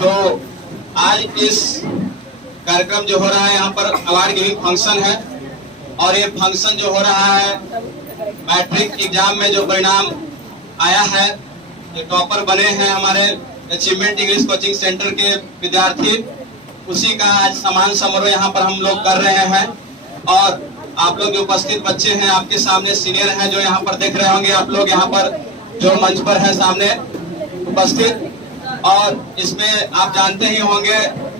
तो आज इस कार्यक्रम जो हो रहा है यहाँ पर अवार्ड गिविंग फंक्शन है और ये फंक्शन जो हो रहा है मैट्रिक एग्जाम में जो परिणाम आया है, जो टॉपर बने हैं हमारे अचीवमेंट इंग्लिश कोचिंग सेंटर के विद्यार्थी, उसी का आज सम्मान समारोह यहाँ पर हम लोग कर रहे हैं। और आप लोग जो उपस्थित बच्चे हैं, आपके सामने सीनियर हैं जो यहाँ पर देख रहे होंगे, आप लोग यहाँ पर जो मंच पर है सामने उपस्थित। और इसमें आप जानते ही होंगे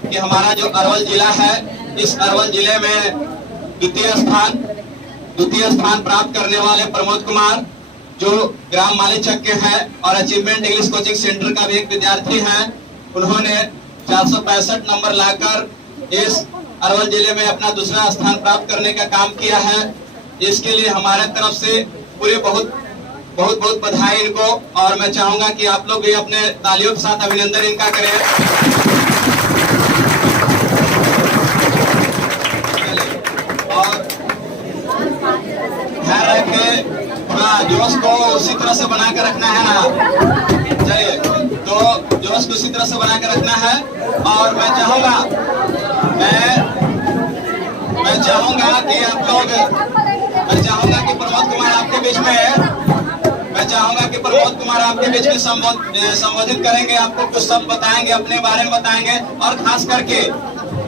कि हमारा जो अरवल जिला है, इस अरवल जिले में द्वितीय स्थान प्राप्त करने वाले प्रमोद कुमार जो ग्राम मालीचक के हैं और अचीवमेंट इंग्लिश कोचिंग सेंटर का भी एक विद्यार्थी हैं, उन्होंने 465 नंबर लाकर इस अरवल जिले में अपना दूसरा स्थान प्राप्त करने का काम किया है। इसके लिए हमारे तरफ से पूरे बहुत बहुत बधाई इनको। और मैं चाहूंगा कि आप लोग भी अपने तालियों के साथ अभिनंदन इनका करें। और ध्यान रखें, जोश को उसी तरह से बना कर रखना है ना। चलिए, तो जोश को उसी तरह से बना कर रखना है। और मैं चाहूंगा कि आप लोग, मैं चाहूंगा कि प्रमोद कुमार आपके बीच में है, मैं चाहूंगा कि प्रमोद कुमार आपके बीच में संबोधित करेंगे, आपको कुछ शब्द बताएंगे, अपने बारे में बताएंगे। और खास करके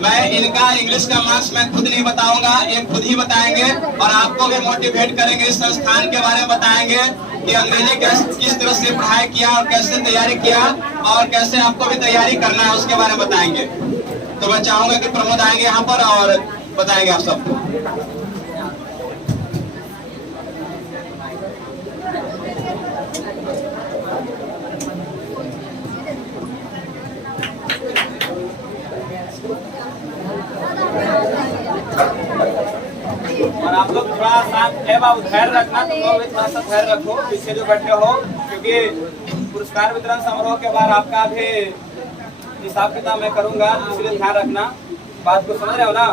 मैं इनका इंग्लिश का मार्क्स मैं खुद नहीं बताऊंगा, ये खुद ही बताएंगे और आपको भी मोटिवेट करेंगे, इस संस्थान के बारे में बताएंगे कि अंग्रेजी किस तरह से पढ़ाई किया और कैसे तैयारी किया और कैसे आपको भी तैयारी करना है, उसके बारे में बताएंगे। तो मैं चाहूंगा कि प्रमोद आएंगे यहाँ पर और बताएंगे आप सबको। और आप लोग थोड़ा शांत है बाबू, धैर्य रखना, तुम लोग भी थोड़ा सा धैर्य रखो, पीछे जो बैठे हो, क्योंकि पुरस्कार वितरण समारोह के बाद आपका भी हिसाब किताब मैं करूंगा, इसलिए ध्यान रखना। बात को समझ रहे हो ना?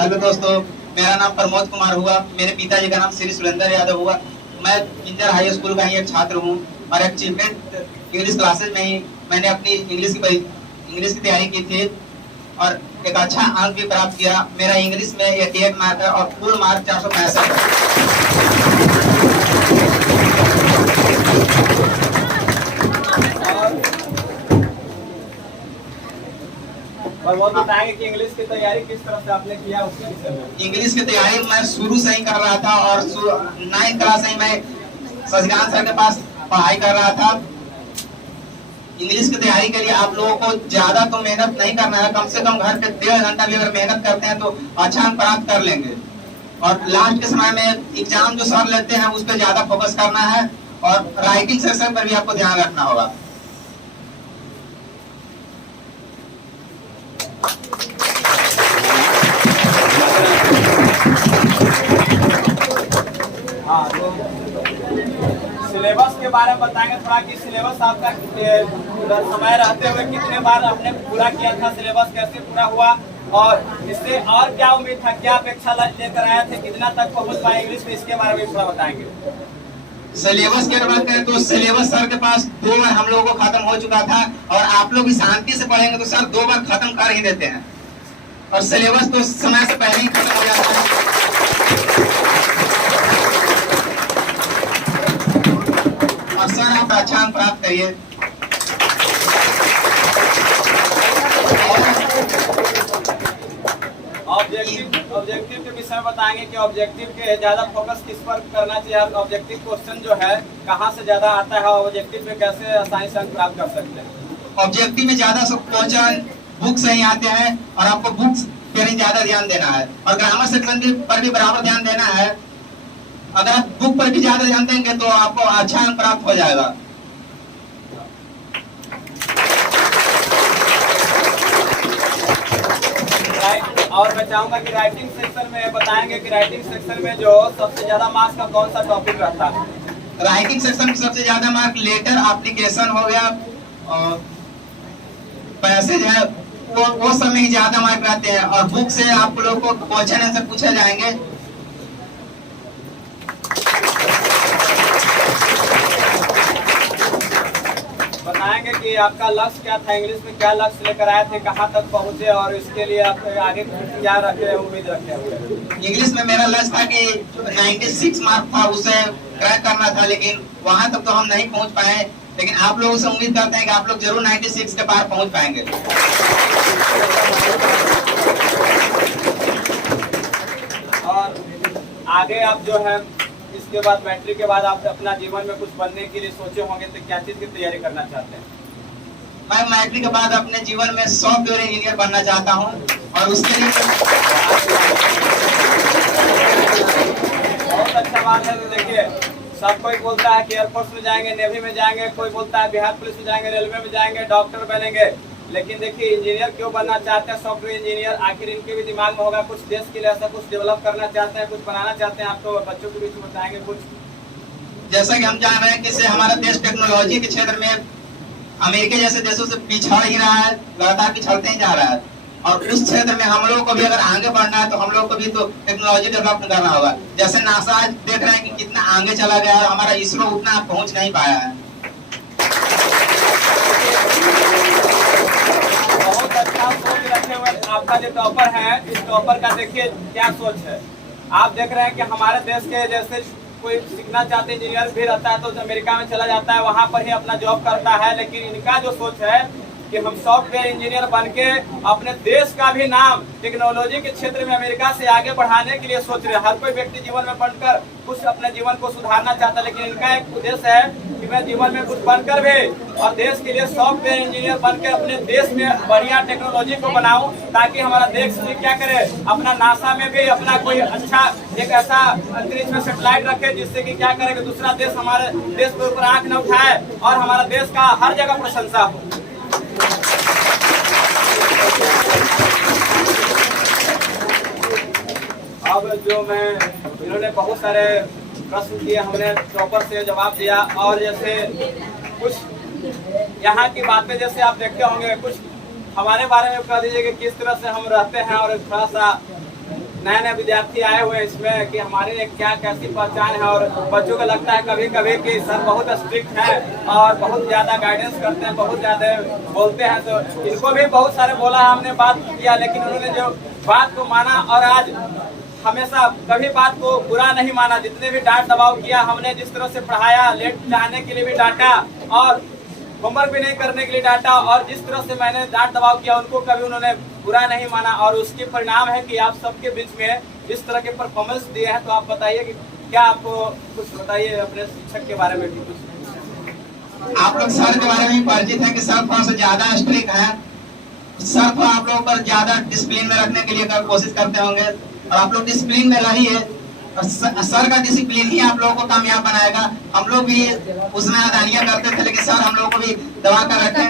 हेलो दोस्तों, मेरा नाम प्रमोद कुमार हुआ, मेरे पिताजी का नाम श्री सुरेंद्र यादव हुआ। मैं इंटर हाई स्कूल का ही एक छात्र हूँ और अचीवमेंट इंग्लिश क्लासेज में ही मैंने अपनी इंग्लिश की तैयारी की थी और एक अच्छा अंक भी प्राप्त किया। मेरा इंग्लिश में 88 मार्क है और फुल मार्क 465 और वो बताएंगे कि इंग्लिश की तैयारी किस तरह से आपने किया उसके विषय में। इंग्लिश की तैयारी मैं शुरू से ही कर रहा था और 9th क्लास से ही मैं शशिकांत सर के पास पढ़ाई कर रहा था। इंग्लिश की तैयारी के लिए आप लोगों को ज्यादा तो मेहनत नहीं करना है, कम से कम घर पे 1.5 घंटा भी अगर मेहनत करते हैं तो अच्छा अंक प्राप्त कर लेंगे। और लास्ट के समय में एग्जाम जो सर लेते हैं उस पर ज्यादा फोकस करना है और राइटिंग सेक्शन पर भी आपको ध्यान रखना होगा। हाँ, तो सिलेबस के बारे में बताएंगे थोड़ा कि सिलेबस आपका समय रहते हुए कितने बार आपने पूरा किया था, सिलेबस कैसे पूरा हुआ और इससे और क्या उम्मीद था, क्या अपेक्षा लेकर आए थे, कितना तक पहुंच पाए इंग्लिश में, इसके बारे में थोड़ा बताएंगे। सिलेबस की बात करें तो सिलेबस सर के पास 2 बार हम लोगों को खत्म हो चुका था और आप लोग भी शांति से पढ़ेंगे तो सर 2 बार खत्म कर ही देते हैं और सिलेबस तो समय से पहले ही खत्म हो जाता है। और सर आप अच्छा अंक प्राप्त करिए। ऑब्जेक्टिव के विषय में बताएंगे कि ऑब्जेक्टिव के ज्यादा फोकस किस पर करना चाहिए, ऑब्जेक्टिव क्वेश्चन जो है कहाँ से ज्यादा आता है, ऑब्जेक्टिव में कैसे आसानी से अंक प्राप्त कर सकते हैं। ऑब्जेक्टिव में ज्यादा क्वेश्चन बुक से ही आते हैं और आपको बुक्स पर ही ज्यादा ध्यान देना है और ग्रामर सेक्शन पर भी बराबर ध्यान देना है। अगर आप बुक पर भी ज्यादा ध्यान देंगे तो आपको अच्छा अंक प्राप्त हो जाएगा। और मैं चाहूंगा कि राइटिंग सेक्शन में बताएंगे कि राइटिंग सेक्शन में जो सबसे ज्यादा मार्क्स का कौन सा टॉपिक रहता है। राइटिंग सेक्शन में सबसे ज्यादा मार्क लेटर, एप्लीकेशन हो गया और पैसेज है, वो सब में ही ज्यादा मार्क रहते हैं और बुक से आप लोग को क्वेश्चन आंसर पूछे जाएंगे। कि आपका लक्ष्य क्या था, इंग्लिश में क्या लक्ष्य लेकर आए थे, कहाँ तक पहुँचे और इसके लिए आप आगे क्या रखे, उम्मीद रखे हुए? इंग्लिश में मेरा लक्ष्य था कि 96 मार्क था उसे क्रैक करना था, लेकिन वहां तक तो हम नहीं पहुंच पाए। लेकिन आप लोगों से उम्मीद करते हैं कि आप लोग जरूर 96 के पार पहुंच पाएंगे। और आगे आप जो है इसके बाद मैट्रिक के बाद आप अपना जीवन में कुछ बनने के लिए सोचे होंगे, तो क्या चीज की तैयारी करना चाहते हैं? मैं मैट्रिक के बाद अपने जीवन में सॉफ्टवेयर इंजीनियर बनना चाहता हूं और उसके लिए बहुत अच्छा बात है। तो देखिए, सब कोई बोलता है कि एयरफोर्स में जाएंगे, नेवी में जाएंगे, कोई बोलता है बिहार पुलिस में जाएंगे, रेलवे में जाएंगे, डॉक्टर बनेंगे, लेकिन देखिए इंजीनियर क्यों बनना चाहते हैं, सॉफ्टवेयर इंजीनियर? आखिर इनके भी दिमाग में होगा कुछ देश के लिए ऐसा कुछ डेवलप करना चाहते हैं, कुछ बनाना चाहते हैं। आप तो बच्चों के बीच में बताएंगे कुछ। जैसा कि हम जान रहे हैं कि हमारा देश टेक्नोलॉजी के क्षेत्र में अमेरिका जैसे देशों से पिछड़ ही रहा है, लगातार पिछड़ते ही जा रहा है। और उस क्षेत्र में हम लोगों को भी अगर आगे बढ़ना है तो हम लोग को भी तो टेक्नोलॉजी डेवलप करना होगा। जैसे नासा आज देख रहे हैं कि कितना आगे चला गया है, हमारा इसरो उतना पहुंच नहीं पाया है। बहुत अच्छा सोच रखे हुए आपका जो टॉपर है, इस टॉपर का देखिए क्या सोच है। आप देख रहे हैं कि हमारे देश के जैसे कोई सीखना चाहते इंजीनियर भी रहता है तो अमेरिका में चला जाता है, वहां पर ही अपना जॉब करता है। लेकिन इनका जो सोच है कि हम सॉफ्टवेयर इंजीनियर बनके अपने देश का भी नाम टेक्नोलॉजी के क्षेत्र में अमेरिका से आगे बढ़ाने के लिए सोच रहे हैं। हर कोई व्यक्ति जीवन में बनकर कुछ अपने जीवन को सुधारना चाहता है, लेकिन इनका एक उद्देश्य है कि मैं जीवन में कुछ बनकर भी और देश के लिए सॉफ्टवेयर इंजीनियर बनकर अपने देश में बढ़िया टेक्नोलॉजी को बनाऊं, ताकि हमारा देश भी क्या करे, अपना नासा में भी अपना कोई अच्छा एक ऐसा अंतरिक्ष में सेटेलाइट रखे जिससे कि क्या करे कि दूसरा देश हमारे देश के ऊपर आंख न उठाए और हमारा देश का हर जगह प्रशंसा हो। अब जो मैं इन्होंने बहुत सारे प्रश्न किए, हमने टॉपर से जवाब दिया। और जैसे कुछ यहाँ की बातें जैसे आप देखते होंगे, कुछ हमारे बारे में कह दीजिए कि किस तरह से हम रहते हैं। और थोड़ा सा नए नए विद्यार्थी आए हुए हैं इसमें कि हमारे क्या कैसी पहचान है। और बच्चों को लगता है कभी कभी कि सर बहुत स्ट्रिक्ट है और बहुत ज़्यादा गाइडेंस करते हैं, बहुत ज़्यादा बोलते हैं। तो इनको भी बहुत सारे बोला, हमने बात किया, लेकिन उन्होंने जो बात को माना और आज हमेशा कभी बात को बुरा नहीं माना। जितने भी डांट दबाव किया, हमने जिस तरह से पढ़ाया, लेट जाने के लिए भी डांटा और होमवर्क भी नहीं करने के लिए डांटा, और जिस तरह से मैंने डांट दबाव किया उनको कभी उन्होंने बुरा नहीं माना। और उसके परिणाम है कि आप सबके बीच में इस तरह के परफॉर्मेंस दिए हैं। तो आप बताइए कि क्या आपको कुछ बताइए अपने शिक्षक के बारे में भी कुछ। आप लोग सर के बारे में परिचित हैं कि सर थोड़ा सा ज्यादा स्ट्रिक्ट है। सर थोड़ा आप लोगों पर ज्यादा डिसिप्लिन में रखने के लिए कोशिश करते होंगे और आप लोग डिसिप्लिन में रहिए। सर का डिसिप्लिन ही आप लोगों को कामयाब बनाएगा। हम लोग भी उसमें नादानियां करते थे, लेकिन सर हम लोगों को भी दबा कर रखे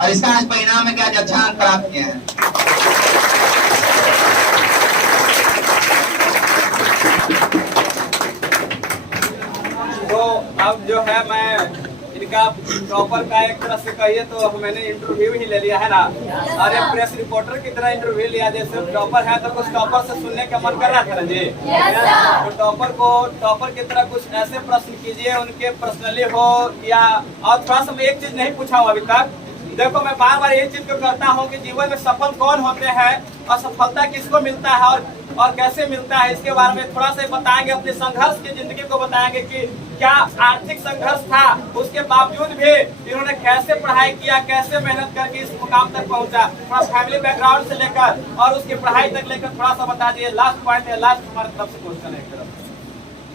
और इसका आज परिणाम है कि आज अच्छा अंक प्राप्त किए हैं। तो अब जो है मैं इनका टॉपर का एक तरह से कहिए तो मैंने इंटरव्यू ही ले लिया है ना, और एक प्रेस रिपोर्टर की तरह इंटरव्यू लिया। जैसे टॉपर है तो कुछ टॉपर से सुनने का मन कर रहा था ना जी, तो टॉपर की तरह कुछ ऐसे प्रश्न कीजिए उनके पर्सनली हो या। और थोड़ा सा मैं एक चीज नहीं पूछा हूँ अभी तक। देखो मैं बार बार ये चीज को करता हूँ कि जीवन में सफल कौन होते हैं और सफलता किसको मिलता है और कैसे मिलता है, इसके बारे में थोड़ा सा बताएंगे। अपने संघर्ष की जिंदगी को बताएंगे कि क्या आर्थिक संघर्ष था, उसके बावजूद भी इन्होंने कैसे पढ़ाई किया, कैसे मेहनत करके इस मुकाम तक पहुंचा। थोड़ा फैमिली बैकग्राउंड से लेकर और उसकी पढ़ाई तक लेकर थोड़ा सा बता दीजिए। लास्ट पॉइंट है, लास्ट हमारे तरफ से क्वेश्चन है।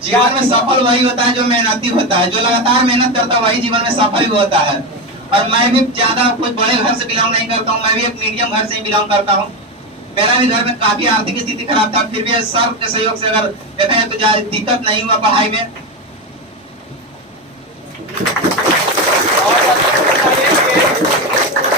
जीवन में सफल वही होता है जो मेहनती होता है, जो लगातार मेहनत करता है वही जीवन में सफल ही होता है। और मैं भी ज्यादा कुछ बड़े घर से बिलोंग नहीं करता हूँ, मैं भी एक मीडियम घर से ही बिलोंग करता हूँ। मेरा भी घर में काफी आर्थिक स्थिति खराब था, फिर भी सर के सहयोग से अगर देखें तो ज्यादा दिक्कत नहीं हुआ पढ़ाई में।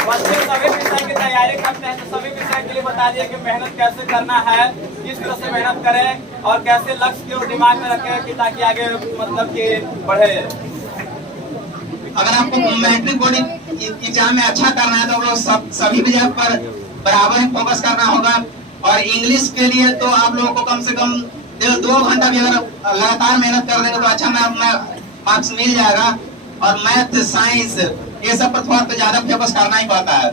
बच्चे सभी विषय की तैयारी करते हैं तो सभी विषय के लिए बता दिए कि मेहनत कैसे करना है, किस तरह से मेहनत करें और कैसे लक्ष्य को दिमाग में रखें कि ताकि आगे मतलब कि बढ़े। अगर आपको मैट्रिक बोर्ड एग्जाम में अच्छा करना है तो आप लोग सभी विषय पर बराबर फोकस करना होगा। और इंग्लिश के लिए तो आप लोगों को कम से कम 1.5-2 घंटा भी अगर लगातार मेहनत कर देंगे तो अच्छा मार्क्स मिल जाएगा। और मैथ, साइंस ये सब पर थोड़ा तो ज्यादा फोकस करना ही पड़ता है।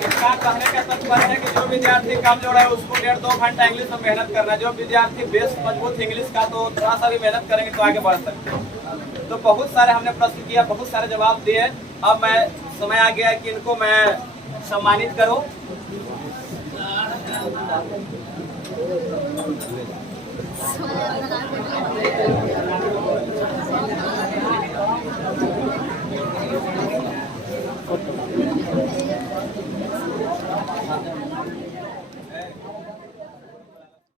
इसका कहने का तात्पर्य है कि जो विद्यार्थी कमजोर है उसको 1.5-2 घंटा इंग्लिश में मेहनत करना है। जो विद्यार्थी बेस मजबूत इंग्लिश का तो थोड़ा सा भी मेहनत करेंगे तो आगे बढ़ सकते हैं। तो बहुत सारे हमने प्रश्न किया, बहुत सारे जवाब दिए। अब मैं समय आ गया कि इनको मैं सम्मानित करूं।